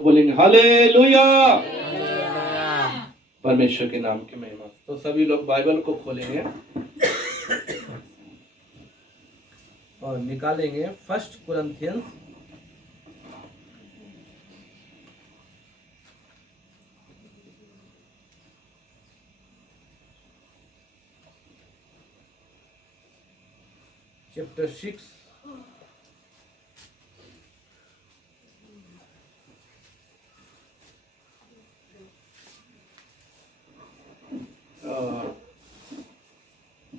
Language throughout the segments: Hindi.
बोलेंगे हालेलुया, परमेश्वर के नाम की महिमा। तो सभी लोग बाइबल को खोलेंगे और निकालेंगे 1 कुरिन्थियंस chapter 6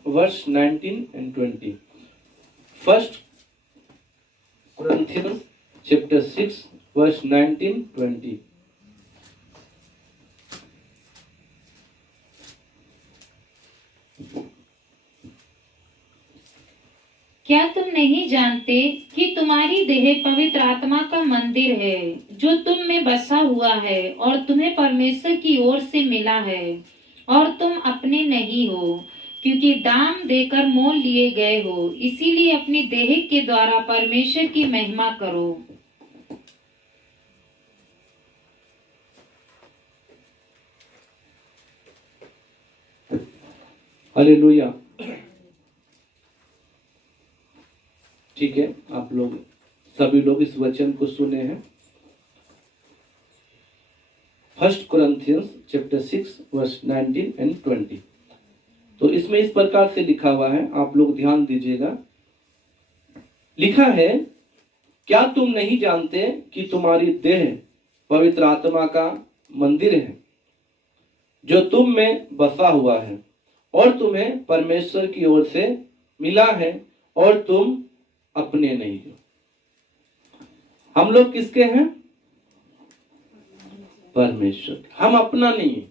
verse 19 and 20. 1 Corinthians chapter 6 verse 19 20. क्या तुम नहीं जानते कि तुम्हारी देह पवित्र आत्मा का मंदिर है जो तुम में बसा हुआ है और तुम्हें परमेश्वर की ओर से मिला है, और तुम अपने नहीं हो क्योंकि दाम देकर मोल लिए गए हो। इसीलिए अपनी देह के द्वारा परमेश्वर की महिमा करो। हालेलुया। ठीक है, आप लोग सभी लोग इस वचन को सुने हैं। 1 Corinthians chapter 6 verse 19 and 20। तो इसमें इस प्रकार से लिखा हुआ है, आप लोग ध्यान दीजिएगा। लिखा है, क्या तुम नहीं जानते कि तुम्हारी देह पवित्र आत्मा का मंदिर है जो तुम में बसा हुआ है और तुम्हें परमेश्वर की ओर से मिला है, और तुम अपने नहीं हो। हम लोग किसके हैं? परमेश्वर। हम अपना नहीं है।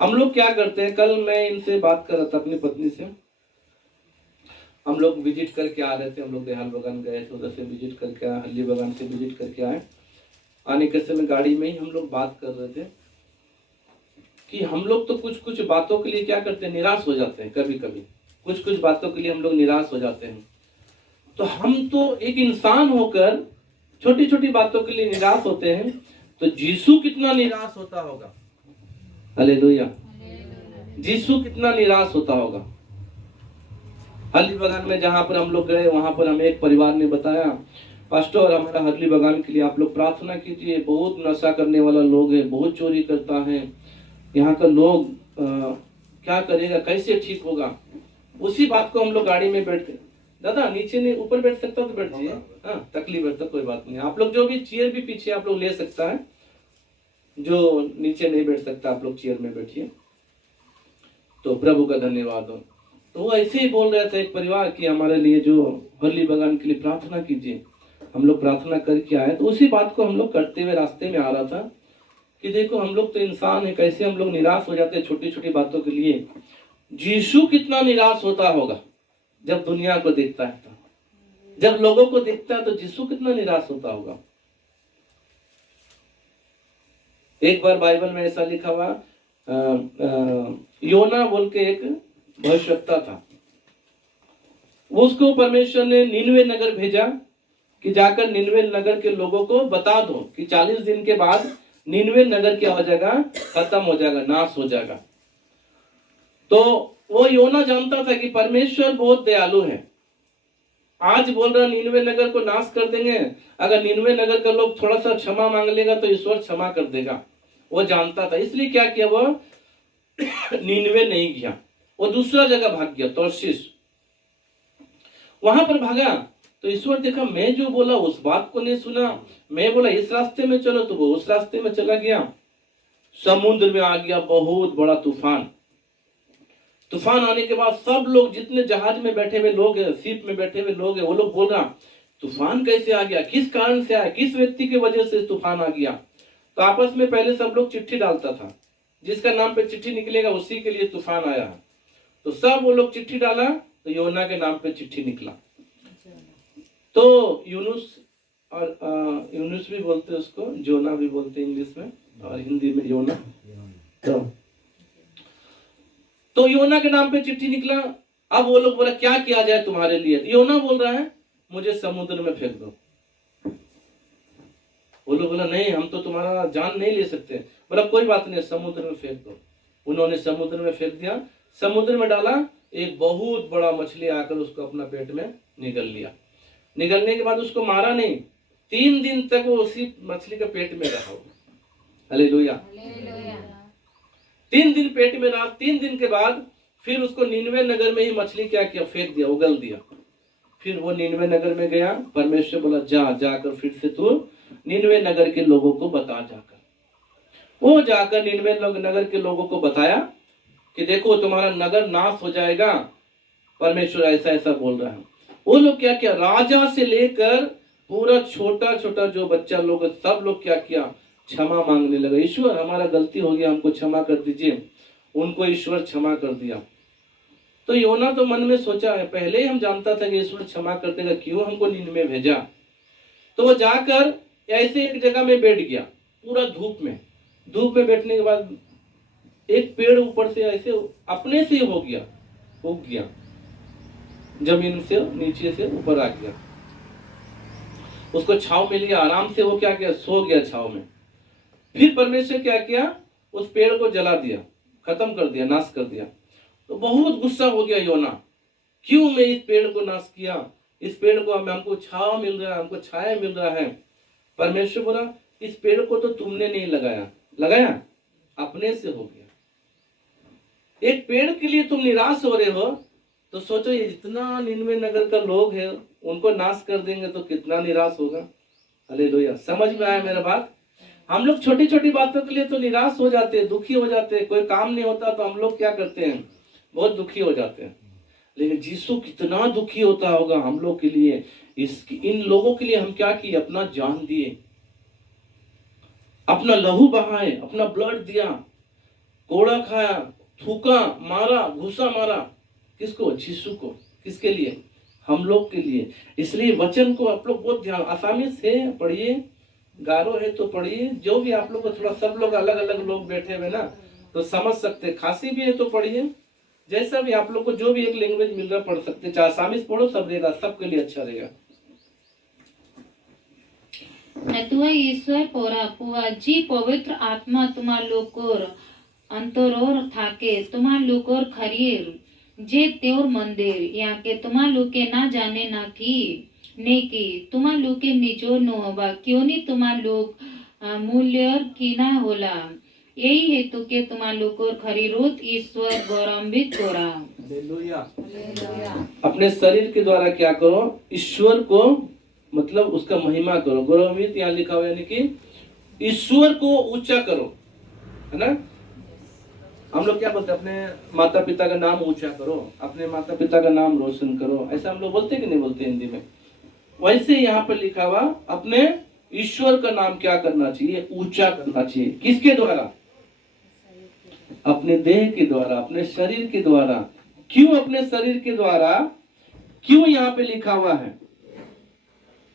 हम लोग क्या करते हैं, कल मैं इनसे बात कर रहा था अपनी पत्नी से। हम लोग विजिट करके आ रहे थे, हम लोग देहाल बगान गए थे, उधर से विजिट करके आए, हल्ली बगान से विजिट करके आए। आने के समय गाड़ी में ही हम लोग बात कर रहे थे कि हम लोग तो कुछ कुछ बातों के लिए क्या करते हैं, निराश हो जाते हैं। कभी कभी कुछ कुछ बातों के लिए हम लोग निराश हो जाते हैं। तो हम तो एक इंसान होकर छोटी छोटी बातों के लिए निराश होते हैं, तो यीशु कितना निराश होता होगा। हालेलुया। यीशु कितना निराश होता होगा। हल्दी बगान में जहां पर हम लोग गए, वहां पर हमें एक परिवार ने बताया, पास्टर हमारा हल्दी बगान के लिए आप लोग प्रार्थना कीजिए, बहुत नशा करने वाला लोग है, बहुत चोरी करता है, यहाँ का लोग क्या करेगा, कैसे ठीक होगा। उसी बात को हम लोग गाड़ी में बैठ के, दादा नीचे नहीं ऊपर बैठ सकता तो बैठ जाइए, हाँ तकलीफ है तो कोई बात नहीं। आप लोग जो भी चेयर भी पीछे आप लोग ले सकता है, जो नीचे नहीं बैठ सकता आप लोग चेयर में बैठिए। तो प्रभु का धन्यवाद हो। तो वो ऐसे ही बोल रहा था एक परिवार कि हमारे लिए जो हरली बगान के लिए प्रार्थना कीजिए। हम लोग प्रार्थना करके आए, तो उसी बात को हम लोग करते हुए रास्ते में आ रहा था कि देखो हम लोग तो इंसान है, कैसे हम लोग निराश हो जाते हैं छोटी छोटी बातों के लिए। यीशु कितना निराश होता होगा जब दुनिया को देखता है, जब लोगों को देखता है, तो यीशु कितना निराश होता होगा। एक बार बाइबल में ऐसा लिखा हुआ, योना बोल के एक भविष्यवक्ता था, उसको परमेश्वर ने निनवे नगर भेजा कि जाकर निनवे नगर के लोगों को बता दो कि 40 दिन के बाद निनवे नगर क्या हो जाएगा, खत्म हो जाएगा, नाश हो जाएगा। तो वो योना जानता था कि परमेश्वर बहुत दयालु है। आज बोल रहा निनवे नगर को नाश कर देंगे, अगर निनवे नगर का लोग थोड़ा सा क्षमा मांग लेगा तो ईश्वर क्षमा कर देगा। वो जानता था, इसलिए क्या किया, वो निनवे नहीं गया, वो दूसरा जगह भाग गया, तर्शीश। वहां पर भागा तो ईश्वर देखा, मैं जो बोला उस बात को नहीं सुना, मैं बोला इस रास्ते में चलो तो वो उस रास्ते में चला गया। समुद्र में आ गया बहुत बड़ा तूफान। तूफान आने के बाद सब लोग, जितने जहाज में बैठे हुए लोग हैं, शिप में बैठे हुए लोग हैं, वो लोग बोल रहा तूफान कैसे आ गया, किस कारण से आया, किस व्यक्ति की वजह से तूफान आ गया। तो आपस में पहले सब लोग चिट्ठी डालता था, जिसका नाम पे चिट्ठी निकलेगा उसी के लिए तूफान आया। तो सब वो लोग चिट्ठी डाला, तो योना के नाम पे चिट्ठी निकला। तो यूनुस, और यूनुस भी बोलते हैं उसको, जोना भी बोलते हैं इंग्लिश में, और हिंदी में योना। तो योना के नाम पे चिट्ठी निकला। अब वो लोग बोला क्या किया जाए तुम्हारे लिए। तो योना बोल रहा है मुझे समुद्र में फेंक दो। वो लोग बोला नहीं, हम तो तुम्हारा जान नहीं ले सकते। बोला कोई बात नहीं, समुद्र में फेंक दो। उन्होंने समुद्र में फेंक दिया। समुद्र में डाला, एक बहुत बड़ा मछली आकर उसको अपना पेट में निगल लिया। निगलने के बाद उसको मारा नहीं, 3 दिन तक वो उसी मछली के पेट में रहा। हालेलुया। 3 दिन पेट में रहा। 3 दिन के बाद फिर उसको निनवे नगर में ही मछली क्या किया, फेंक दिया, उगल दिया। फिर वो निनवे नगर में गया। परमेश्वर बोला जाकर फिर से तू निनवे नगर के लोगों को बता। जाकर वो जाकर निनवे नगर के लोगों को बताया कि देखो तुम्हारा नगर नाश हो जाएगा, परमेश्वर ऐसा ऐसा बोल रहा है। वो लोग क्या किया, राजा से लेकर पूरा छोटा छोटा जो बच्चा लोग, सब लोग क्या किया, क्षमा मांगने लगे। ईश्वर हमारा गलती हो गया, हमको क्षमा कर दीजिए। उनको ईश्वर क्षमा कर दिया। तो योना तो मन में सोचा है, पहले ही हम जानता था कि ईश्वर क्षमा कर देगा, क्यों हमको नींद में भेजा। तो वो जाकर ऐसे एक जगह में बैठ गया, पूरा धूप में। धूप में बैठने के बाद एक पेड़ ऊपर से ऐसे अपने से हो गया, उग गया, जमीन से नीचे से ऊपर आ गया। उसको छांव मिल गया, आराम से वो क्या किया, सो गया छांव में। फिर परमेश्वर क्या किया, उस पेड़ को जला दिया, खत्म कर दिया, नाश कर दिया। तो बहुत गुस्सा हो गया योना, क्यों मैं इस पेड़ को नाश किया, इस पेड़ को हमको छांव मिल रहा है, हमको छाया मिल रहा है। परमेश्वर बोला इस पेड़ को तो तुमने नहीं लगाया, लगाया अपने से हो गया। एक पेड़ के लिए तुम निराश हो रहे हो, तो सोचो ये जितना निनवे नगर का लोग है उनको नाश कर देंगे तो कितना निराश होगा। हालेलुया। समझ में आया मेरा बात? हम लोग छोटी छोटी बातों के लिए तो निराश हो जाते हैं, दुखी हो जाते हैं। कोई काम नहीं होता तो हम लोग क्या करते हैं, बहुत दुखी हो जाते हैं। लेकिन यीशु कितना दुखी होता होगा हम लोग के लिए। इन लोगों के लिए हम क्या किए, अपना जान दिए, अपना लहू बहाए, अपना ब्लड दिया, कोड़ा खाया, थूका, मारा, घूसा मारा। किसको? यीशु को। किसके लिए? हम लोग के लिए। इसलिए वचन को आप लोग बहुत ध्यान, आसानी से पढ़िए, गारो है तो पढ़िए। जो भी आप लोग को थोड़ा, सब लोग अलग अलग लोग बैठे हुए ना तो समझ सकते, खांसी भी है तो पढ़िए। जैसा भी आप लोग को जो भी एक लैंग्वेज मिल रहा पढ़ सकते, चाहे आसामी से पढ़ो, सब रहेगा, सबके लिए अच्छा रहेगा। ईश्वर पुवाजी पवित्र आत्मा तुम्हार लोकोर अंतरोर थाके तुम्हार लोकोर खरीर जे त्योर मंदिर याके तुम्हार लोके ना जाने ना की ने की तुम्हार लोके निजोर न होबा क्यों नहीं तुम्हार लोग मूल्य की ना होला। यही हेतु के तुम्हार लोकोर खरीरोत ईश्वर गौरवान्वित गोरा। अपने शरीर के द्वारा क्या करो, ईश्वर को मतलब उसका महिमा करो। गौरवान्वित यहाँ लिखा हुआ, यानी कि ईश्वर को ऊंचा करो, है ना। हम लोग क्या बोलते हैं, अपने माता पिता का नाम ऊंचा करो, अपने माता पिता का नाम रोशन करो, ऐसा हम लोग बोलते हैं कि नहीं बोलते हिंदी में। वैसे यहाँ पर लिखा हुआ, अपने ईश्वर का नाम क्या करना चाहिए, ऊंचा करना चाहिए। किसके द्वारा? अपने देह के द्वारा, अपने शरीर के द्वारा। क्यों अपने शरीर के द्वारा? क्यों यहाँ पे लिखा हुआ है?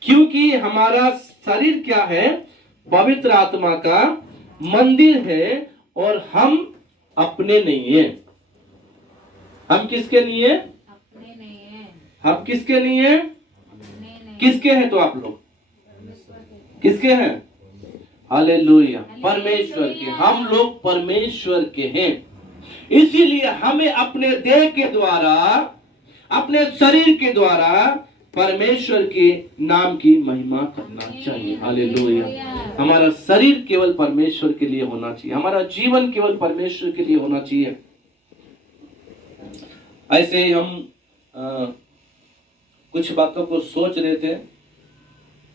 क्योंकि हमारा शरीर क्या है, पवित्र आत्मा का मंदिर है, और हम अपने नहीं है। हम किसके लिए? अपने नहीं है। हम किसके लिए? नहीं। किसके हैं? तो आप लोग किसके हैं? हालेलुया, परमेश्वर के। हम लोग परमेश्वर के हैं। इसीलिए हमें अपने देह के द्वारा, अपने शरीर के द्वारा परमेश्वर के नाम की महिमा करना चाहिए। हालेलुया। हमारा शरीर केवल परमेश्वर के लिए होना चाहिए, हमारा जीवन केवल परमेश्वर के लिए होना चाहिए। ऐसे ही हम कुछ बातों को सोच रहे थे,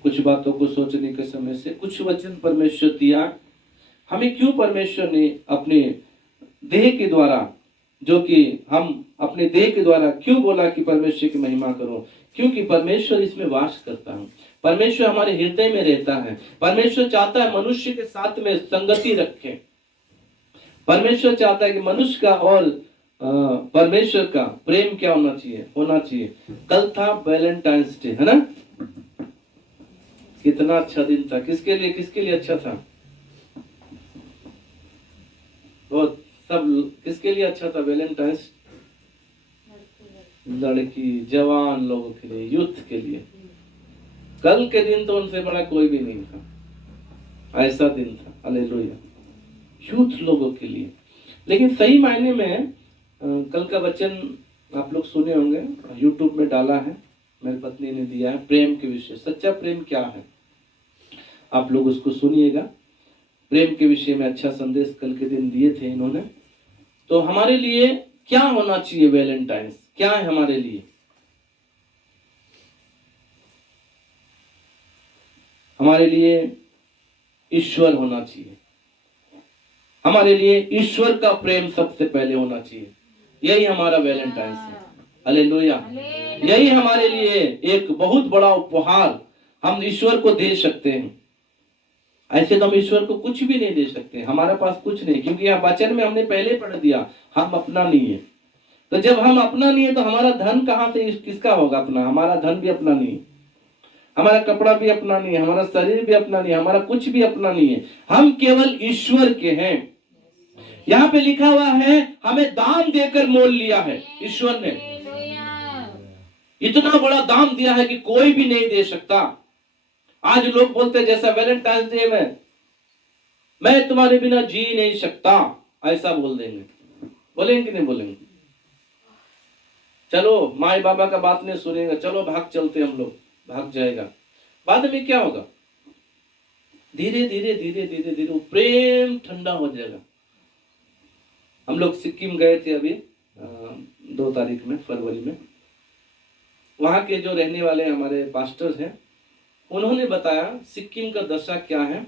कुछ बातों को सोचने के समय से कुछ वचन परमेश्वर दिया हमें। क्यों परमेश्वर ने अपने देह के द्वारा, जो कि हम अपने देह के द्वारा क्यों बोला कि परमेश्वर की महिमा करो? क्योंकि परमेश्वर इसमें वास करता है, परमेश्वर हमारे हृदय में रहता है। परमेश्वर चाहता है मनुष्य के साथ में संगति रखे। परमेश्वर चाहता है कि मनुष्य का और परमेश्वर का प्रेम क्या होना चाहिए, होना चाहिए। कल था वैलेंटाइंस डे, है ना। कितना अच्छा दिन था। किसके लिए? किसके लिए अच्छा था? बहुत, सब किसके लिए अच्छा था वैलेंटाइंस? लड़की, जवान लोगों के लिए, यूथ के लिए। कल के दिन तो उनसे बड़ा कोई भी नहीं था। ऐसा दिन था, हालेलुया, यूथ लोगों के लिए। लेकिन सही मायने में कल का वचन आप लोग सुने होंगे, यूट्यूब में डाला है, मेरी पत्नी ने दिया है, प्रेम के विषय। सच्चा प्रेम क्या है, आप लोग उसको सुनिएगा। प्रेम के विषय में अच्छा संदेश कल के दिन दिए थे इन्होंने। तो हमारे लिए क्या होना चाहिए वैलेंटाइंस, क्या है हमारे लिए? हमारे लिए ईश्वर होना चाहिए, हमारे लिए ईश्वर का प्रेम सबसे पहले होना चाहिए। यही हमारा वैलेंटाइंस है, हालेलुया। यही हमारे लिए एक बहुत बड़ा उपहार हम ईश्वर को दे सकते हैं। ऐसे तो हम ईश्वर को कुछ भी नहीं दे सकते, हमारे पास कुछ नहीं, क्योंकि यहाँ वचन में हमने पहले पढ़ दिया हम अपना नहीं है। तो जब हम अपना नहीं है तो हमारा धन कहाँ से किसका होगा अपना? हमारा धन भी अपना नहीं है, हमारा कपड़ा भी अपना नहीं है, हमारा शरीर भी अपना नहीं है, हमारा कुछ भी अपना नहीं है। हम केवल ईश्वर के हैं। यहाँ पे लिखा हुआ है हमें दाम देकर मोल लिया है ईश्वर ने। इतना बड़ा दाम दिया है कि कोई भी नहीं दे सकता। आज लोग बोलते हैं जैसा वैलेंटाइन डे में मैं तुम्हारे बिना जी नहीं सकता, ऐसा बोल देंगे। बोलेंगे कि नहीं बोलेंगे? चलो माई बाबा का बात नहीं सुनेगा, चलो भाग चलते, हम लोग भाग जाएगा। बाद में क्या होगा? धीरे धीरे धीरे धीरे धीरे वो प्रेम ठंडा हो जाएगा। हम लोग सिक्किम गए थे अभी 2 तारीख में, फरवरी में। वहां के जो रहने वाले हमारे पास्टर्स हैं, उन्होंने बताया सिक्किम का दशा क्या है।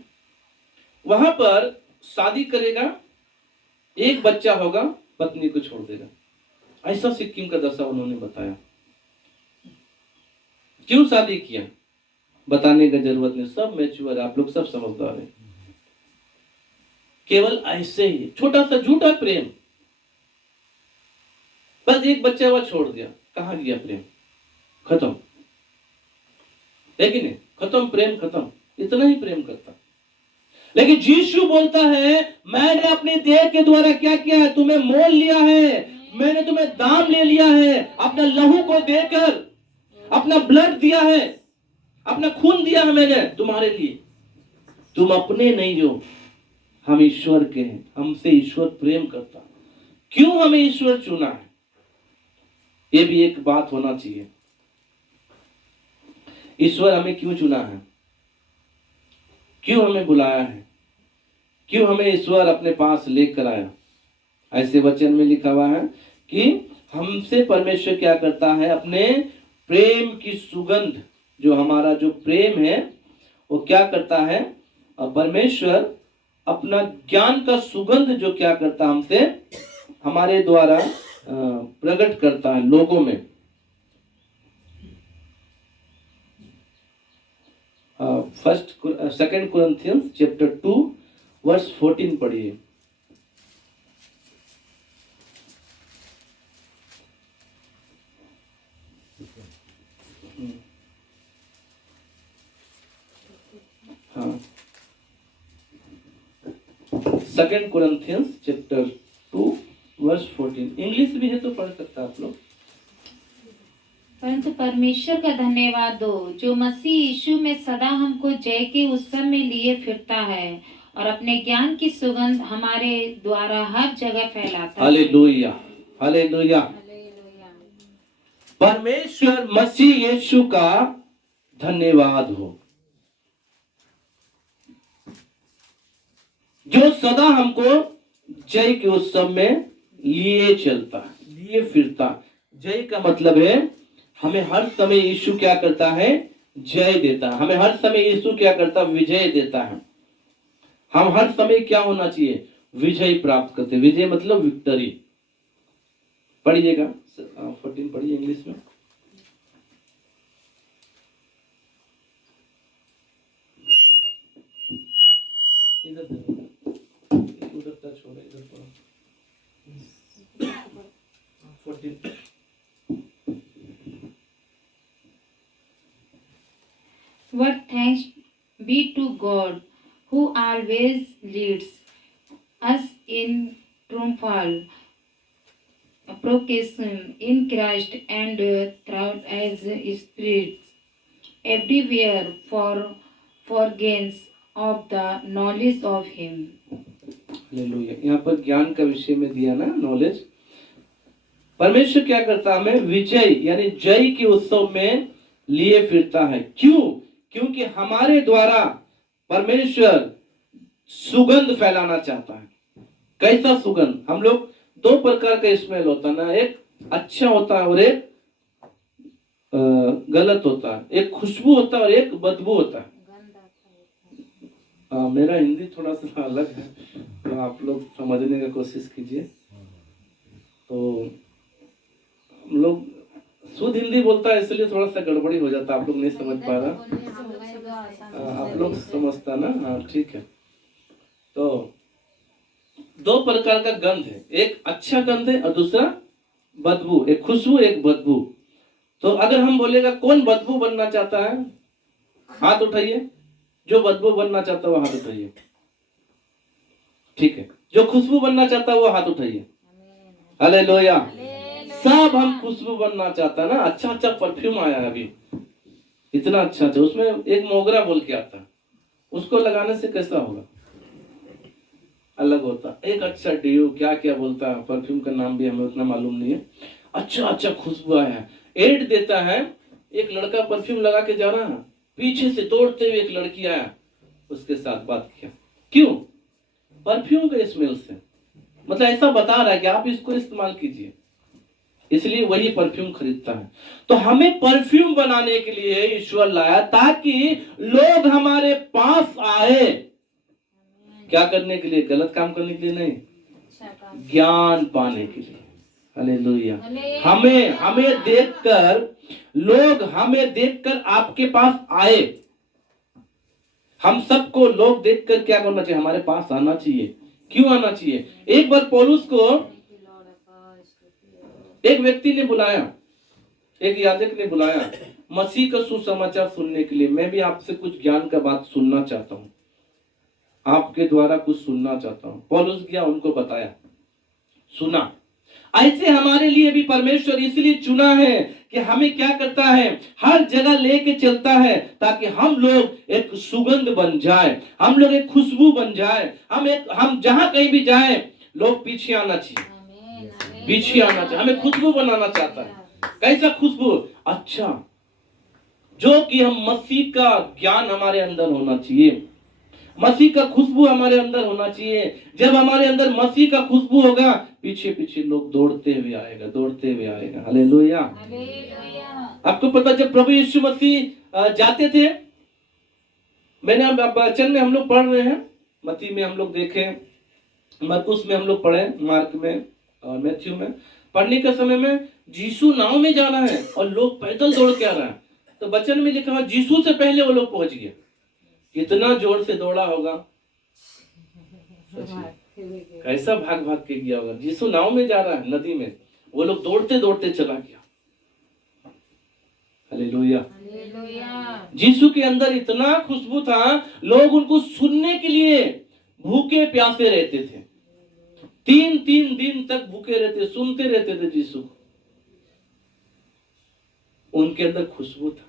वहां पर शादी करेगा, एक बच्चा होगा, पत्नी को छोड़ देगा, ऐसा सिक्किम का दशा उन्होंने बताया। क्यों शादी किया बताने की जरूरत नहीं, सब मैच्योर है, आप लोग सब समझदार हैं। केवल ऐसे ही छोटा सा झूठा प्रेम, बस एक बच्चा हुआ छोड़ दिया, कहां गया प्रेम? खत्म, लेकिन खत्म, प्रेम खत्म। इतना ही प्रेम करता। लेकिन यीशु बोलता है मैंने अपने देह के द्वारा क्या किया है? तुम्हें मोल लिया है, मैंने तुम्हें दाम ले लिया है, अपना लहू को देकर अपना ब्लड दिया है, अपना खून दिया है मैंने तुम्हारे लिए। तुम अपने नहीं हो, हम ईश्वर के हैं, हमसे ईश्वर प्रेम करता। क्यों हमें ईश्वर चुना है, ये भी एक बात होना चाहिए। ईश्वर हमें क्यों चुना है, क्यों हमें बुलाया है, क्यों हमें ईश्वर अपने पास लेकर आया? ऐसे वचन में लिखा हुआ है कि हमसे परमेश्वर क्या करता है, अपने प्रेम की सुगंध, जो हमारा जो प्रेम है वो क्या करता है, परमेश्वर अपना ज्ञान का सुगंध जो क्या करता है, हमसे हमारे द्वारा प्रकट करता है लोगों में। सेकंड कुरिन्थियंस चैप्टर 2 वर्स 14 पढ़िए। हाँ, सेकंड कुरिन्थियंस चैप्टर 2 वर्स 14। इंग्लिश भी है तो पढ़ सकता आप लोग। परंतु परमेश्वर का धन्यवाद दो जो मसीह यीशु में सदा हमको जय के उत्सव में लिए फिरता है और अपने ज्ञान की सुगंध हमारे द्वारा हर जगह फैलाता है। Hallelujah, hallelujah. परमेश्वर मसीह यीशु का धन्यवाद हो, जो सदा हमको जय के उत्सव में लिए चलता, लिए फिरता। जय का मतलब है हमें हर समय यीशु क्या करता है, जय देता है। हमें हर समय यीशु क्या करता है, विजय देता है। हम हर समय क्या होना चाहिए, विजय प्राप्त करते। विजय मतलब विक्टरी। पढ़िएगा 14 पढ़िए इंग्लिश में। इधर उधर टच हो रहा है, इधर पढ़ो 14। What thanks be to God who always leads us in triumphal procession in Christ and throughout as spirits everywhere for gains of the knowledge of him. Hallelujah. यहाँ पर ज्ञान का विषय में दिया ना, नॉलेज। परमेश्वर क्या करता है, हमें विजय यानी जय के उत्सव में लिए फिरता है। क्यों? क्योंकि हमारे द्वारा परमेश्वर सुगंध फैलाना चाहता है। कैसा सुगंध? हम लोग दो प्रकार का स्मेल होता है ना, एक अच्छा होता है और एक गलत होता है। एक खुशबू होता है और एक बदबू होता है। मेरा हिंदी थोड़ा सा अलग है, तो आप लोग समझने की कोशिश कीजिए। तो हम लोग शुद्ध हिंदी बोलता है, इसलिए थोड़ा सा गड़बड़ी हो जाता है, आप लोग नहीं समझ पा रहा। आप लोग समझता ना? हाँ ठीक है। तो दो प्रकार का गंध है, एक अच्छा गंध है और दूसरा बदबू। एक खुशबू, एक बदबू। तो अगर हम बोलेगा कौन बदबू बनना चाहता है, हाथ उठाइए। जो बदबू बनना चाहता है वो हाथ उठाइए। ठीक है। जो खुशबू बनना चाहता है वो हाथ उठाइए। हालेलुया। सब हम खुशबू बनना चाहता है ना। अच्छा अच्छा परफ्यूम आया है अभी, इतना अच्छा अच्छा, उसमें एक मोगरा बोल के आता है, उसको लगाने से कैसा होगा? अलग होता। एक अच्छा डियो, क्या क्या बोलता है, परफ्यूम का नाम भी हमें उतना मालूम नहीं है। अच्छा अच्छा खुशबू आया है, एड देता है। एक लड़का परफ्यूम लगा के जा रहा है, पीछे से दौड़ते हुए एक लड़की आया, उसके साथ बात किया। क्यों? परफ्यूम के स्मेल से। मतलब ऐसा बता रहा है कि आप इसको इस्तेमाल कीजिए, इसलिए वही परफ्यूम खरीदता है। तो हमें परफ्यूम बनाने के लिए ईश्वर लाया, ताकि लोग हमारे पास आए। क्या करने के लिए? गलत काम करने के लिए नहीं, ज्ञान पाने के लिए। हालेलुया। हमें देखकर लोग, हमें देखकर आपके पास आए। हम सबको लोग देखकर क्या करना चाहिए? हमारे पास आना चाहिए। क्यों आना चाहिए? एक बार पौलुस को एक व्यक्ति ने बुलाया, एक याजक ने बुलाया मसीह का सुसमाचार सुनने के लिए। मैं भी आपसे कुछ ज्ञान का बात सुनना चाहता हूँ, आपके द्वारा कुछ सुनना चाहता हूँ। पौलुस गया, उनको बताया, सुना। ऐसे हमारे लिए भी परमेश्वर इसलिए चुना है कि हमें क्या करता है, हर जगह लेके चलता है, ताकि हम लोग एक सुगंध बन जाए, हम लोग एक खुशबू बन जाए। हम जहां कहीं भी जाए, लोग पीछे आना चाहिए, पीछे आना चाहिए। हमें खुशबू बनाना चाहता है। कैसा खुशबू? अच्छा, जो कि हम मसीह का ज्ञान हमारे अंदर होना चाहिए, मसीह का खुशबू हमारे अंदर होना चाहिए। जब हमारे अंदर मसीह का खुशबू होगा, पीछे पीछे लोग दौड़ते हुए आएगा, दौड़ते हुए आएगा। हालेलुया। आपको पता, जब प्रभु यीशु मसीह जाते थे, मैंने वचन में हम लोग पढ़ रहे हैं, मत्ती में हम लोग देखें, मरकुस में हम लोग पढ़े, मार्क में और मैथ्यू में। पढ़ने के समय में यीशु नाव में जा रहा है और लोग पैदल दौड़ के आ रहा है। तो वचन में लिखा है यीशु से पहले वो लोग पहुंच गए। कितना जोर से दौड़ा होगा, कैसा भाग भाग के गया होगा। यीशु नाव में जा रहा है नदी में, वो लोग दौड़ते दौड़ते चला गया। हालेलुया। यीशु के अंदर इतना खुशबू था, लोग उनको सुनने के लिए भूखे प्यासे रहते थे। 3-3 दिन तक भूखे रहते, सुनते रहते थे यीशु। उनके अंदर खुशबू था।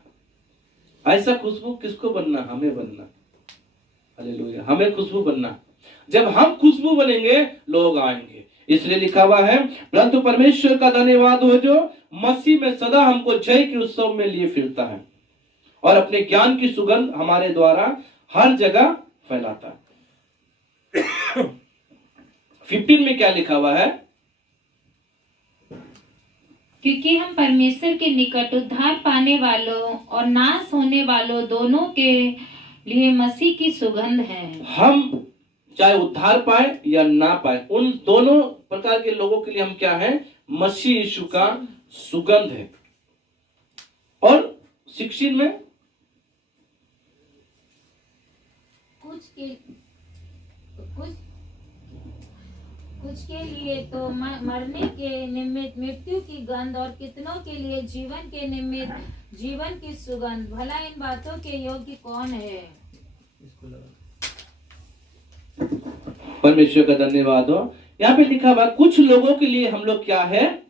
ऐसा खुशबू किसको बनना? हमें बनना। हालेलुया। हमें खुशबू बनना। जब हम खुशबू बनेंगे, लोग आएंगे। इसलिए लिखा हुआ है, परंतु परमेश्वर का धन्यवाद हो जो मसीह में सदा हमको जय के उत्सव में लिए फिरता है और अपने ज्ञान की सुगंध हमारे द्वारा हर जगह फैलाता है। 15 में क्या लिखा हुआ है? क्योंकि हम परमेश्वर के निकट उद्धार पाने वालों और नाश होने वालों दोनों के लिए मसीह की सुगंध है। हम चाहे उद्धार पाए या ना पाए, उन दोनों प्रकार के लोगों के लिए हम क्या है? मसीह यीशु का सुगंध है। और 16 में कुछ के लिए तो मरने के निमित्त मृत्यु की गंध और कितनों के लिए जीवन के निमित्त जीवन की सुगंध। भला इन बातों के योग्य कौन है? परमेश्वर का धन्यवाद हो। यहाँ पे लिखा हुआ कुछ लोगों के लिए हम लोग क्या है?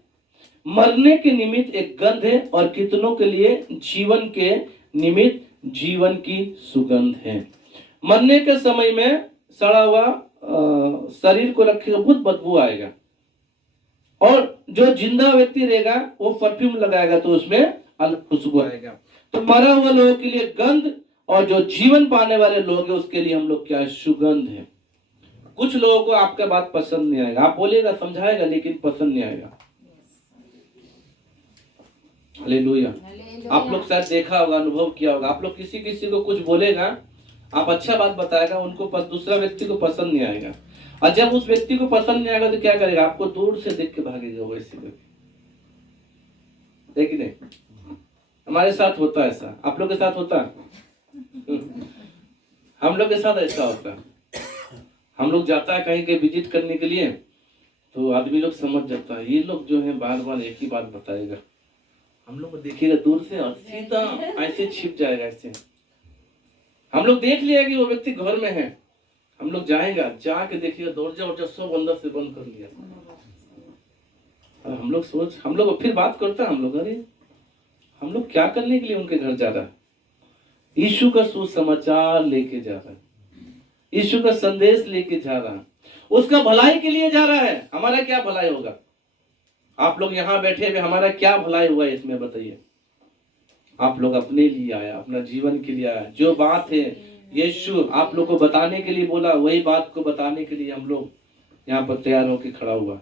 मरने के निमित्त एक गंध है और कितनों के लिए जीवन के निमित्त जीवन की सुगंध है। मरने के समय में सड़ा हुआ शरीर को रखेगा, बहुत बदबू आएगा। और जो जिंदा व्यक्ति रहेगा वो परफ्यूम लगाएगा तो उसमें अलग खुशबू आएगा। तो मरा हुआ लोगों के लिए गंध, और जो जीवन पाने वाले लोग हैं उसके लिए हम लोग क्या है, सुगंध है। कुछ लोगों को आपका बात पसंद नहीं आएगा, आप बोलेगा समझाएगा लेकिन पसंद नहीं आएगा। हालेलुया। आप लोग शायद देखा होगा, अनुभव किया होगा, आप लोग किसी को कुछ बोलेगा, आप अच्छा बात बताएगा, उनको दूसरा व्यक्ति को पसंद नहीं आएगा, और जब उस व्यक्ति को पसंद नहीं आएगा तो क्या करेगा, आपको दूर से देख के भागेगा वैसे में। है कि नहीं? हमारे साथ होता है ऐसा, आप लोग के साथ होता है? हम लोग के साथ ऐसा होता है। हम लोग जाता है कहीं के विजिट करने के लिए, तो आदमी लोग समझ जाता है ये लोग जो है बार बार एक ही बात बताएगा। हम लोग को देखिएगा दूर से और सीधा ऐसे छिप जाएगा ऐसे। हम लोग देख लिया कि वो व्यक्ति घर में है, हम लोग जाएगा, जाके देखिएगा दौड़ जा सब अंदर से बंद कर लिया। और हम लोग फिर बात करता है, हम लोग अरे हम लोग क्या करने के लिए उनके घर जा रहा है? यीशु का सुसमाचार लेके जा रहा है, यीशु का संदेश लेके जा रहा है, उसका भलाई के लिए जा रहा है। हमारा क्या भलाई होगा? आप लोग यहाँ बैठे हुए, हमारा क्या भलाई हुआ इसमें बताइए? आप लोग अपने लिए आया, अपना जीवन के लिए आया। जो बात है यीशु आप लोग को बताने के लिए बोला, वही बात को बताने के लिए हम लोग यहाँ पर तैयार होकर खड़ा हुआ।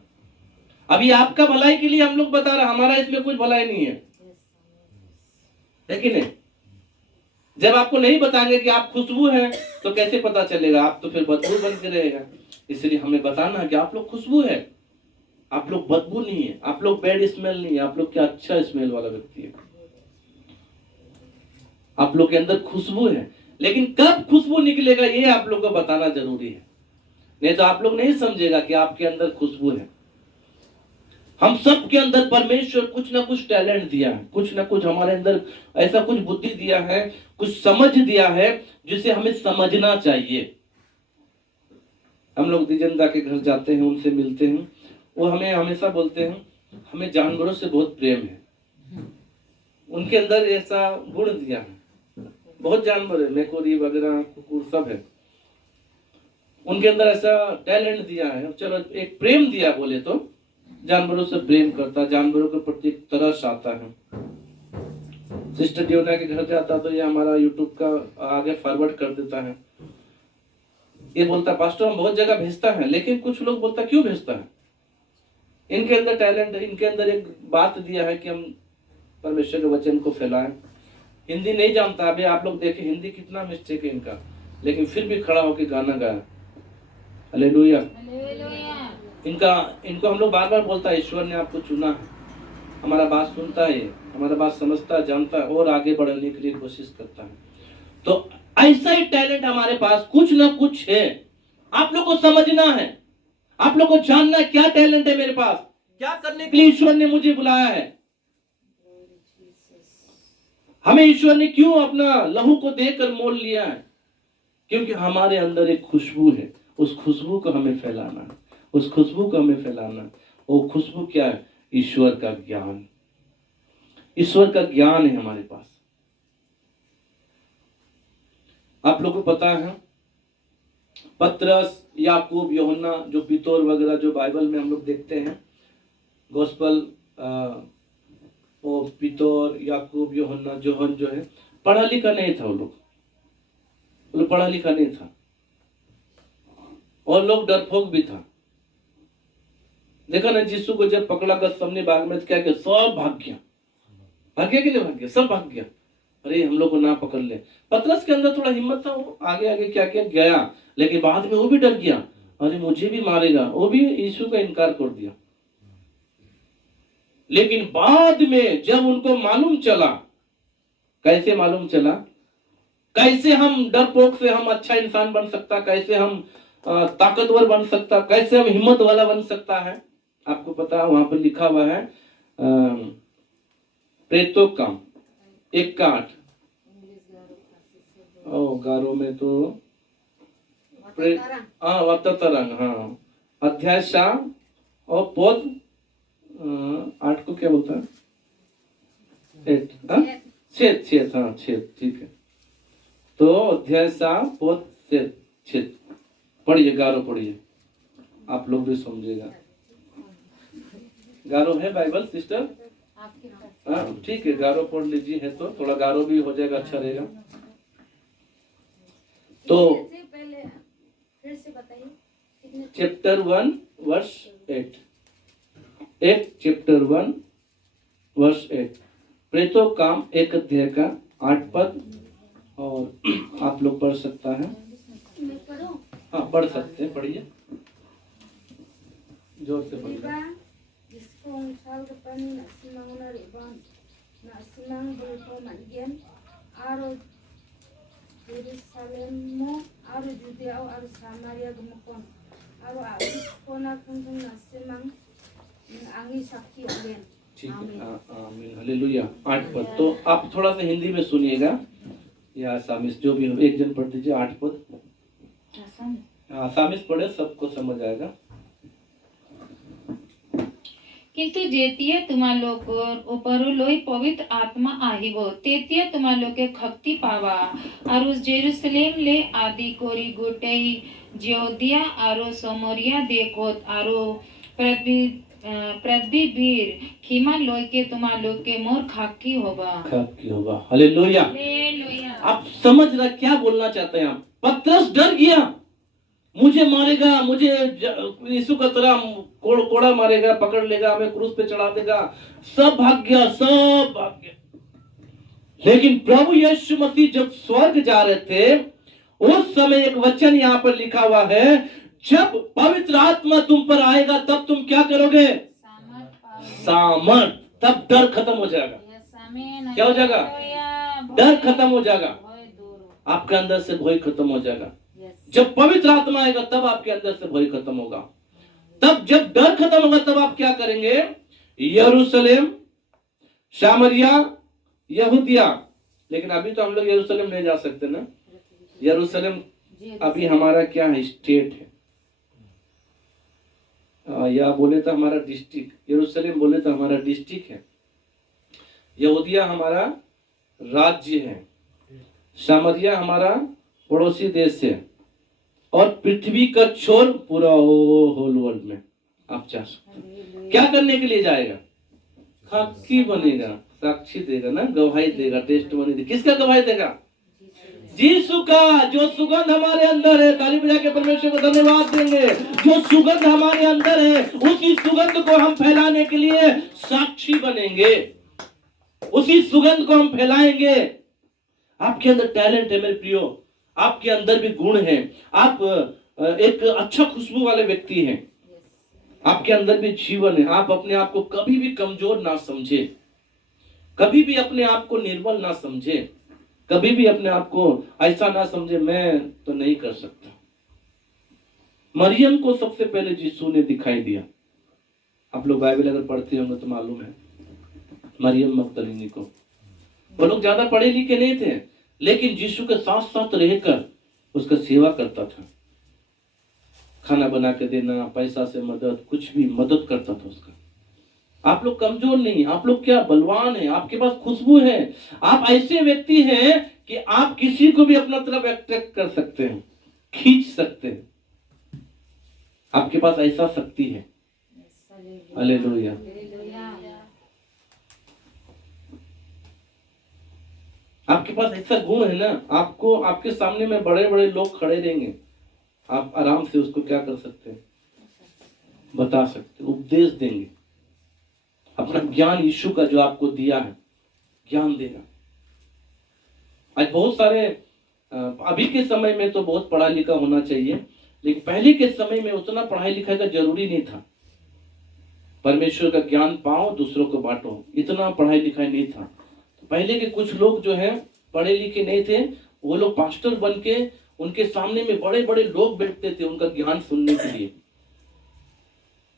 अभी आपका भलाई के लिए हम लोग बता रहे, हमारा इसमें कुछ भलाई नहीं है कि नहीं? जब आपको नहीं बताएंगे कि आप खुशबू हैं तो कैसे पता चलेगा? आप तो फिर बदबू बन के रहेगा। इसलिए हमें बताना है कि आप लोग खुशबू है, आप लोग बदबू नहीं है, आप लोग बैड स्मेल नहीं है, आप लोग क्या अच्छा स्मेल वाला व्यक्ति है। आप लोग के अंदर खुशबू है, लेकिन कब खुशबू निकलेगा ये आप लोग को बताना जरूरी है, नहीं तो आप लोग नहीं समझेगा कि आपके अंदर खुशबू है। हम सब के अंदर परमेश्वर कुछ ना कुछ टैलेंट दिया है, कुछ ना कुछ हमारे अंदर ऐसा कुछ बुद्धि दिया है, कुछ समझ दिया है जिसे हमें समझना चाहिए। हम लोग दिजनदा के घर जाते हैं, उनसे मिलते हैं, वो हमें हमेशा बोलते हैं हमें जानवरों से बहुत प्रेम है। उनके अंदर ऐसा गुण दिया है, बहुत जानवर है, मेकोरी वगैरह कुकुर सब है, उनके अंदर ऐसा टैलेंट दिया है। चलो एक प्रेम दिया, बोले तो जानवरों से प्रेम करता, जानवरों के प्रति तरस आता है। सिस्टर डियोना के घर जाता तो ये हमारा यूट्यूब का आगे फॉरवर्ड कर देता है। ये बोलता पास्टर हम बहुत जगह भेजता है, लेकिन कुछ लोग बोलता क्यों भेजता है? इनके अंदर टैलेंट है, इनके अंदर एक बात दिया है कि हम परमेश्वर के वचन को फैलाएं। हिंदी नहीं जानता, अभी आप लोग देखें हिंदी कितना मिस्टेक है इनका, लेकिन फिर भी खड़ा होकर गाना गाया। हालेलुया। इनको हम लोग बार बार बोलता है ईश्वर ने आपको चुना है, हमारा बात सुनता है, हमारा बात समझता है, जानता है और आगे बढ़ने के लिए कोशिश करता है। तो ऐसा ही टैलेंट हमारे पास कुछ ना कुछ है, आप लोग को समझना है, आप लोग को जानना है क्या टैलेंट है मेरे पास, क्या करने के लिए ईश्वर ने मुझे बुलाया है। हमें ईश्वर ने क्यों अपना लहू को देकर मोल लिया है? क्योंकि हमारे अंदर एक खुशबू है, उस खुशबू को हमें फैलाना है, उस खुशबू को हमें फैलाना है। वो खुशबू क्या है? ईश्वर का ज्ञान। ईश्वर का ज्ञान है हमारे पास। आप लोगों को पता है पतरस, याकूब, यूहन्ना, जो पितोर वगैरह जो बाइबल में हम लोग देखते हैं, गॉस्पल, वो पितोर, याकूब, यूहन्ना, जोहन जो है पढ़ा लिखा नहीं था। वो लोग पढ़ा लिखा नहीं था, और लोग डरपोक भी था। देखा ना यीशु को जब पकड़ा गethsemane बाग में, क्या किया? सब भाग गया। भाग गया कि नहीं भाग गया? सब भाग गया। अरे हम लोग को ना पकड़ ले। पतरस के अंदर थोड़ा हिम्मत था, वो आगे आगे क्या किया गया, लेकिन बाद में वो भी डर गया, अरे मुझे भी मारेगा, वो भी यीशु का इनकार कर दिया। लेकिन बाद में जब उनको मालूम चला, कैसे मालूम चला, कैसे हम डरपोक से हम अच्छा इंसान बन सकता, कैसे हम ताकतवर बन सकता, कैसे हम हिम्मत वाला बन सकता है। आपको पता है वहां पर लिखा हुआ है प्रेतों का 1:8। गारो में तो वतरंग, हाँ, अध्याय 7 और पद 8 को क्या बोलता है? 6, हाँ 6, ठीक है। तो अध्याय 7 पद से छित। पढ़िए, गारो पढ़िए, आप लोग भी समझेगा। गारो है बाइबल सिस्टर? हाँ ठीक है, गारो पढ़ लीजिए, है तो थोड़ा गारो भी हो जाएगा, अच्छा रहेगा। तो चैप्टर 1 वर्स 8, चैप्टर 1 वर्स 8, प्रेतों काम 1 अध्याय का 8 पद, और आप लोग पढ़ सकता है। हाँ पढ़ सकते हैं, पढ़िए जोर से पढ़िए। Diskong salgapan na simang na riban na simang bulto mandian aro Jerusalem mo aro Judea aro Samaria gumakon aro agis kona kung na simang angi sakhi olen। ठीक है, आमीन, हालेलुया। 8 पद तो आप थोड़ा सा हिंदी में सुनिएगा या आसामीस, जो भी हो, एक जन पढ़ दीजिए 8 पद। आसामीस पढ़े, सबको समझ आएगा। কিন্তু যেতিয়া তোমালোকৰ ওপৰলৈ পবিত্ৰ আত্মা আহিব, তেতিয়া তোমালোকে শক্তি পাবা, আৰু জেৰুসালেমলে আদি কৰি গোটেই যুদিয়া আৰু সমৰিয়া দেশত আৰু পৃথিৱীৰ সীমালৈকে তোমালোকে মোৰ সাক্ষী হ'বা। साक्षी होगा, हालेलुया। हालेलुया। आप समझ रहे क्या बोलना चाहते हैं? आप पतरस डर गया, मुझे मारेगा, मुझे यीशु का तरह कोड़ा मारेगा, पकड़ लेगा, हमें क्रूस पे चढ़ा देगा, सब भाग गया, सब भाग गया। लेकिन प्रभु यीशु मसीह जब स्वर्ग जा रहे थे, उस समय एक वचन यहाँ पर लिखा हुआ है, जब पवित्र आत्मा तुम पर आएगा तब तुम क्या करोगे? सामर्थ। तब डर खत्म हो जाएगा। क्या हो जाएगा? डर खत्म हो जाएगा, आपके अंदर से भय खत्म हो जाएगा। जब पवित्र आत्मा आएगा तब आपके अंदर से भय खत्म होगा। तब जब डर खत्म होगा तब आप क्या करेंगे? यरूशलेम, सामरिया, यहूदिया। लेकिन अभी तो हम लोग यरूशलेम नहीं जा सकते ना। यरूशलेम अभी हमारा क्या है? स्टेट है, या बोले तो हमारा डिस्ट्रिक्ट। यरूशलेम बोले तो हमारा डिस्ट्रिक्ट है। यहूदिया हमारा राज्य है। सामरिया हमारा पड़ोसी देश है। और पृथ्वी का छोर पूरा होल वर्ल्ड में आप जा सकते हैं। क्या करने के लिए जाएगा? साक्षी बनेगा, साक्षी देगा ना, गवाही देगा, टेस्ट देगा। किसका गवाही देगा? यीशु का। जो सुगंध हमारे अंदर है, ताली बजा के परमेश्वर को धन्यवाद देंगे। जो सुगंध हमारे अंदर है, उसी सुगंध को हम फैलाने के लिए साक्षी बनेंगे, उसी सुगंध को हम फैलाएंगे। आपके अंदर टैलेंट है मेरे प्रियो, आपके अंदर भी गुण है, आप एक अच्छा खुशबू वाले व्यक्ति हैं, आपके अंदर भी जीवन है। आप अपने आप को कभी भी कमजोर ना समझे, कभी भी अपने आप को निर्बल ना समझे, कभी भी अपने आप को ऐसा ना समझे मैं तो नहीं कर सकता। मरियम को सबसे पहले यीशु ने दिखाई दिया। आप लोग बाइबल अगर पढ़ते होंगे तो मालूम है, मरियम मगदलीनी को। वो लोग ज्यादा पढ़े लिखे नहीं थे, लेकिन यीशु के साथ साथ रहकर उसका सेवा करता था। खाना बना के देना, पैसा से मदद, कुछ भी मदद करता था उसका। आप लोग कमजोर नहीं, आप लोग क्या बलवान हैं, आपके पास खुशबू है। आप ऐसे व्यक्ति हैं कि आप किसी को भी अपना तरफ अट्रैक्ट कर सकते हैं, खींच सकते हैं। आपके पास ऐसा शक्ति है। हालेलुया। आपके पास ऐसा गुण है ना, आपको आपके सामने में बड़े बड़े लोग खड़े रहेंगे, आप आराम से उसको क्या कर सकते हैं? बता सकते, उपदेश देंगे। अपना ज्ञान यीशु का जो आपको दिया है, ज्ञान देगा। आज बहुत सारे अभी के समय में तो बहुत पढ़ा लिखा होना चाहिए, लेकिन पहले के समय में उतना पढ़ाई लिखाई का जरूरी नहीं था। परमेश्वर का ज्ञान पाओ, दूसरों को बांटो, इतना पढ़ाई लिखाई नहीं था। पहले के कुछ लोग जो है पढ़े लिखे नहीं थे, वो लोग पास्टर बन के उनके सामने में बड़े बड़े लोग बैठते थे उनका ज्ञान सुनने के लिए।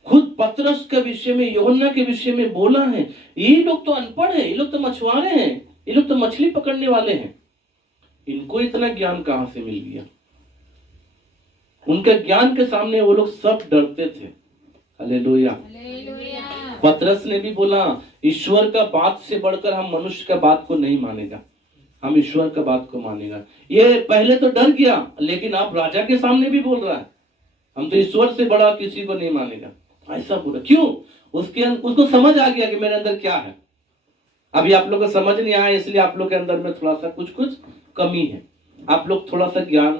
खुद पतरस के विषय में, यूहन्ना के विषय में बोला है, ये लोग तो अनपढ़ है, ये लोग तो मछुआरे हैं, ये लोग तो मछली पकड़ने वाले हैं, इनको इतना ज्ञान कहां से मिल गया? उनके ज्ञान के सामने वो लोग सब डरते थे। हालेलुया। पतरस ने भी बोला, ईश्वर का बात से बढ़कर हम मनुष्य का बात को नहीं मानेगा। हम ईश्वर का बात को मानेगा। ये पहले तो डर गया, लेकिन अब राजा के सामने भी बोल रहा है हम तो ईश्वर से बड़ा किसी को नहीं मानेगा। ऐसा बोला क्यों? उसको समझ आ गया कि मेरे अंदर क्या है। अभी आप लोग को समझ नहीं आया, इसलिए आप लोग के अंदर में थोड़ा सा कुछ कमी है। आप लोग थोड़ा सा ज्ञान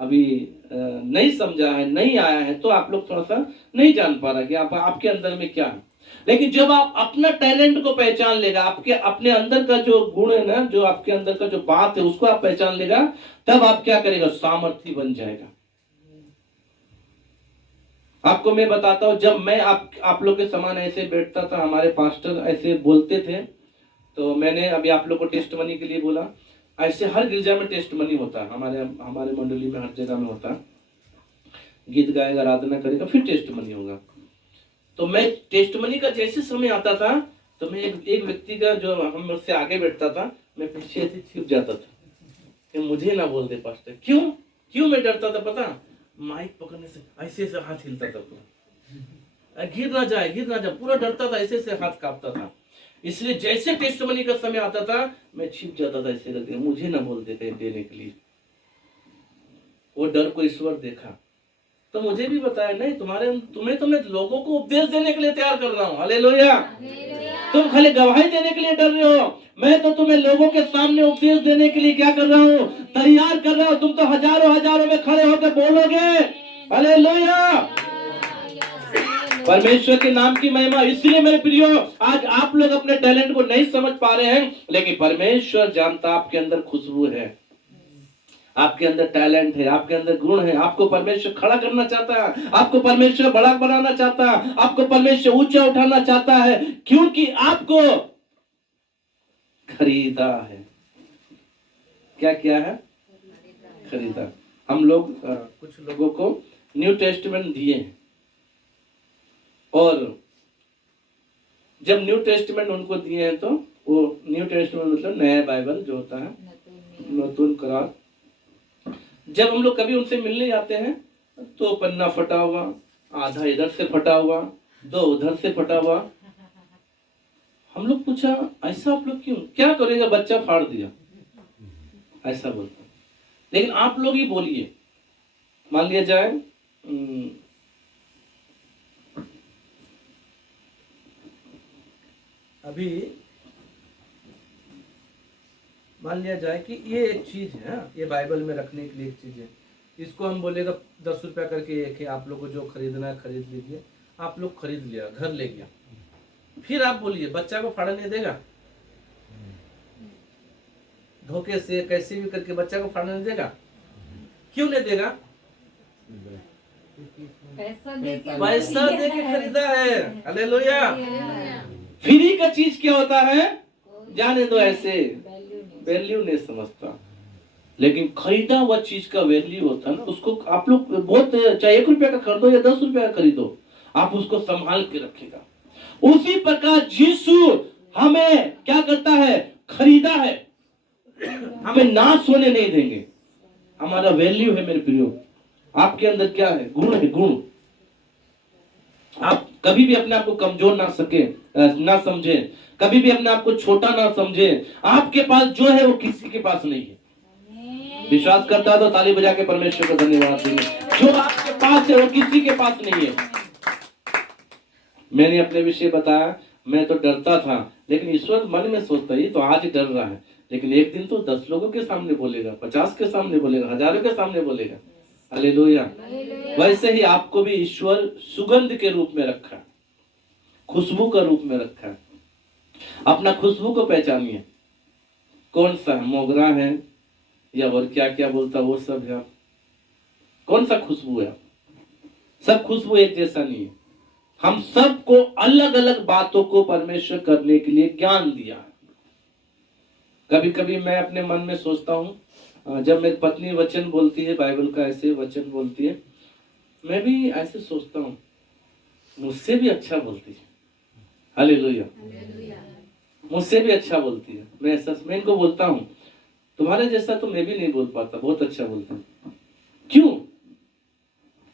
अभी नहीं समझा है, नहीं आया है, तो आप लोग थोड़ा सा नहीं जान पा रहा कि आपके अंदर में क्या है। लेकिन जब आप अपना टैलेंट को पहचान लेगा, आपके अपने अंदर का जो गुण है ना, जो आपके अंदर का जो बात है, उसको आप पहचान लेगा, तब आप क्या करेगा? सामर्थ्य बन जाएगा। आपको मैं बताता हूं, जब मैं आप लोग के समान ऐसे बैठता था, हमारे पास्टर ऐसे बोलते थे, तो मैंने अभी आप लोग को टेस्ट मनी के लिए बोला, ऐसे हर गिरजा में टेस्ट मनी होता है, हमारे मंडली में हर जगह में होता है। गीत गाएगा, आराधना करेगा, फिर टेस्ट मनी होगा। तो मैं टेस्ट मनी का जैसे समय आता था, तो मैं एक व्यक्ति का जो हम मुझसे आगे बैठता था, मैं पीछे ऐसे छिप जाता था कि मुझे ना बोल दे पास्टर। क्यों मैं डरता था पता? माइक पकड़ने से ऐसे हाथ हिलता था, पूरा गिर ना जाए, पूरा डरता था, ऐसे हाथ कांपता था। इसलिए जैसे टेस्टमनी का समय आता था, मैं छिप जाता था ऐसे करके, मुझे ना बोल देते देने के लिए। वो डर को ईश्वर देखा, तो मुझे भी बताया, नहीं तुम्हें तो मैं लोगों को उपदेश देने के लिए तैयार कर रहा हूँ। हालेलुया। तुम खाली गवाही देने के लिए डर रहे हो, मैं तो तुम्हें लोगों के सामने उपदेश देने के लिए क्या कर रहा हूँ? तैयार कर रहा हूँ। तुम तो हजारों में खड़े होकर बोलोगे हालेलुया, परमेश्वर के नाम की महिमा। इसलिए मेरे प्रियो, आज आप लोग अपने टैलेंट को नहीं समझ पा रहे हैं, लेकिन परमेश्वर जानता आपके अंदर खुशबू है, आपके अंदर टैलेंट है, आपके अंदर गुण है। आपको परमेश्वर खड़ा करना चाहता है, आपको परमेश्वर बड़ा बनाना चाहता है, आपको परमेश्वर ऊंचा उठाना चाहता है, क्योंकि आपको खरीदा है। क्या किया है? खरीदा। हम लोग कुछ लोगों को न्यू टेस्टमेंट दिए हैं, और जब न्यू टेस्टमेंट उनको दिए हैं, तो वो न्यू टेस्टमेंट मतलब नया बाइबल जो होता है, नतून करार। जब हम लोग कभी उनसे मिलने जाते हैं, तो पन्ना फटा हुआ, आधा इधर से फटा हुआ, 2 उधर से फटा हुआ। हम लोग पूछा, ऐसा आप लोग क्यों? क्या करेगा, बच्चा फाड़ दिया, ऐसा बोलता। लेकिन आप लोग ही बोलिए, मान लिया जाए अभी मान लिया जाए कि ये एक चीज है, ये बाइबल में रखने के लिए एक चीज है, इसको हम बोलेगा 10 रुपया करके एक है, आप लोग को जो खरीदना है खरीद लीजिए। आप लोग खरीद लिया, घर ले गया, फिर आप बोलिए बच्चा को फाड़ने देगा? धोखे से कैसे भी करके बच्चा को फाड़ने देगा? क्यों नहीं देगा? पैसा दे के खरीदा है। हालेलुया। फ्री का चीज क्या होता है? जाने दो, ऐसे वैल्यू नहीं समझता, लेकिन खरीदा हुआ चीज का वैल्यू होता है ना, उसको आप लोग बहुत, चाहे 1 रुपया का खरीदो या 10 रुपया का खरीदो, आप उसको संभाल के रखेगा। उसी प्रकार यीशु हमें क्या करता है? खरीदा है, हमें नाश होने नहीं देंगे। हमारा वैल्यू है मेरे प्रियो। आपके अंदर क्या है? गुण है, गुण। आप कभी भी अपने आप को कमजोर ना समझे, कभी भी अपने आप को छोटा ना समझे। आपके पास जो है वो किसी के पास नहीं है। विश्वास करता है तो ताली बजा के परमेश्वर को धन्यवाद देंगे। जो आपके पास है वो किसी के पास नहीं है। मैंने अपने विषय बताया, मैं तो डरता था, लेकिन ईश्वर मन में सोचता है, तो आज डर रहा है, लेकिन एक दिन तो 10 लोगों के सामने बोलेगा, 50 के सामने बोलेगा, हजारों के सामने बोलेगा। हालेलुया। वैसे ही आपको भी ईश्वर सुगंध के रूप में रखा है, खुशबू का रूप में रखा है। अपना खुशबू को पहचानिए, कौन सा है? मोगरा है या और क्या क्या बोलता वो सब है? कौन सा खुशबू है? सब खुशबू एक जैसा नहीं है। हम सबको अलग अलग बातों को परमेश्वर करने के लिए ज्ञान दिया है। कभी कभी मैं अपने मन में सोचता हूँ, जब मेरी पत्नी वचन बोलती है, बाइबल का ऐसे वचन बोलती है, मैं भी ऐसे सोचता हूँ मुझसे भी अच्छा बोलती है। हालेलुया। मुझसे भी अच्छा बोलती है। मैं इनको बोलता हूँ तुम्हारे जैसा तो मैं भी नहीं बोल पाता, बहुत अच्छा बोलता हूँ। क्यों?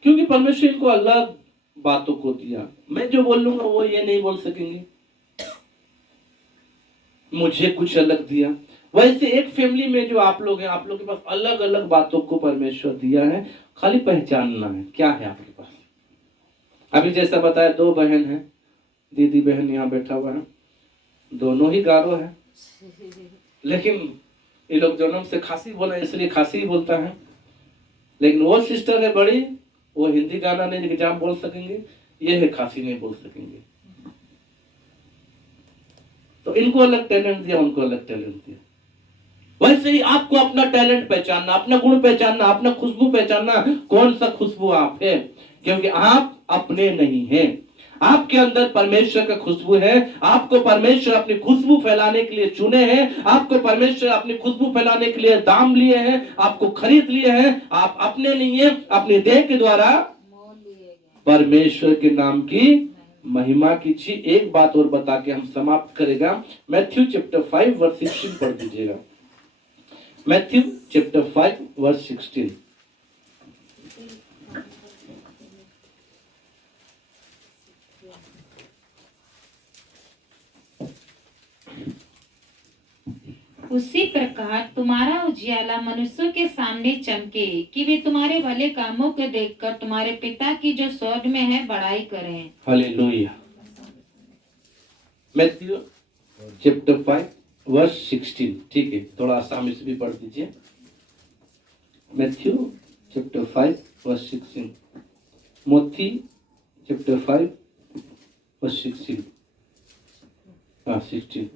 क्योंकि परमेश्वर इनको अलग बातों को दिया। मैं जो बोल लूंगा वो ये नहीं बोल सकेंगे। मुझे कुछ अलग दिया, वैसे एक फैमिली में जो आप लोग हैं, आप लोग के पास अलग अलग बातों को परमेश्वर दिया है, खाली पहचानना है क्या है आपके पास। अभी जैसा बताया 2 बहन हैं, दीदी बहन यहाँ बैठा हुआ है, दोनों ही गारो है, लेकिन ये लोग जन्म से खासी बोला इसलिए खासी ही बोलता है। लेकिन वो सिस्टर है बड़ी, वो हिंदी गाना नहीं एग्जाम बोल सकेंगे, ये है खासी नहीं बोल सकेंगे। तो इनको अलग टैलेंट दिया, उनको अलग टैलेंट दिया। वैसे ही आपको अपना टैलेंट पहचानना, अपना गुण पहचानना, अपना खुशबू पहचानना, कौन सा खुशबू आप है, क्योंकि आप अपने नहीं हैं, आपके अंदर परमेश्वर का खुशबू है। आपको परमेश्वर अपनी खुशबू फैलाने के लिए चुने हैं, आपको परमेश्वर अपनी खुशबू फैलाने के लिए दाम लिए हैं, आपको खरीद लिए हैं। आप अपने नहीं है, अपने देह के द्वारा परमेश्वर के नाम की महिमा कीजिए। एक बात और बता के हम समाप्त करेगा। मैथ्यू चैप्टर 5 वर्स 16 पढ़ दीजिएगा। Matthew chapter 5 verse 16। उसी प्रकार तुम्हारा उजियाला मनुष्यों के सामने चमके, कि वे तुम्हारे भले कामों को देखकर तुम्हारे पिता की जो स्वर्ग में है बड़ाई करें। हालेलुया। Matthew chapter 5 verse 16। ठीक है, थोड़ा आसानी से भी पढ़ दीजिए। Matthew chapter 5 verse 16। मोथी चैप्टर 5 वर्स 16। हाँ 16।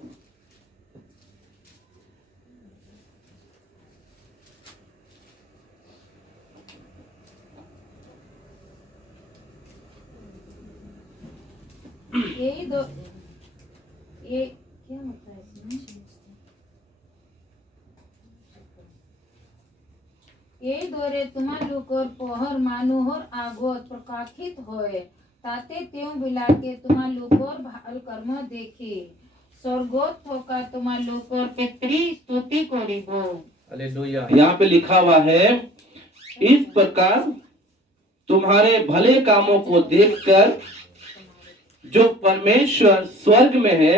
यही दो, ये क्या होता है इसमें? यही दोरे तुम्हार लोकर पोहर मानुहर आगोत प्रकाशित होए, ताते त्यों बिलाके तुम्हार लोकर भाल कर्म देखी, स्वर्गोत होकर तुम्हार लोकर पितरी स्तुति करिबो। हालेलुया। यहाँ पे लिखा हुआ है, इस प्रकार तुम्हारे भले कामों को देखकर जो परमेश्वर स्वर्ग में है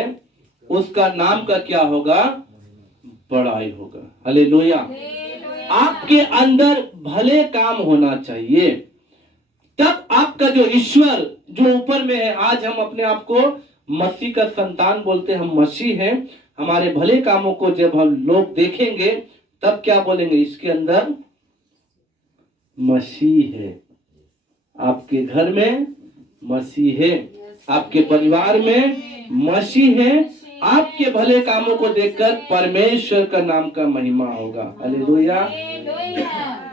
उसका नाम का क्या होगा, बड़ाई होगा। हालेलुया। आपके अंदर भले काम होना चाहिए, तब आपका जो ईश्वर जो ऊपर में है, आज हम अपने आप को मसीह का संतान बोलते हैं, हम मसीह हैं। हमारे भले कामों को जब हम लोग देखेंगे तब क्या बोलेंगे, इसके अंदर मसीह है। आपके घर में मसीह है, आपके परिवार में मसीह है। आपके भले कामों को देखकर परमेश्वर का नाम का महिमा होगा। हालेलुया।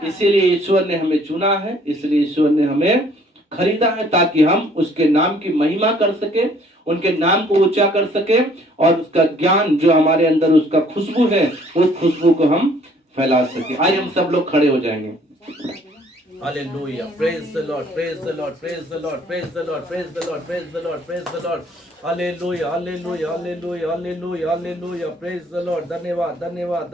इसीलिए ईश्वर ने हमें चुना है, इसलिए ईश्वर ने हमें खरीदा है, ताकि हम उसके नाम की महिमा कर सके, उनके नाम को ऊंचा कर सके, और उसका ज्ञान जो हमारे अंदर उसका खुशबू है, उस खुशबू को हम फैला सके। आज हम सब लोग खड़े हो जाएंगे। Hallelujah. Praise the Lord. Praise the Lord. Praise the Lord. Praise the Lord. Praise the Lord. Praise the Lord. Praise the Lord. Hallelujah. Hallelujah. Hallelujah. Hallelujah. Hallelujah. Praise the Lord. धन्यवाद, धन्यवाद।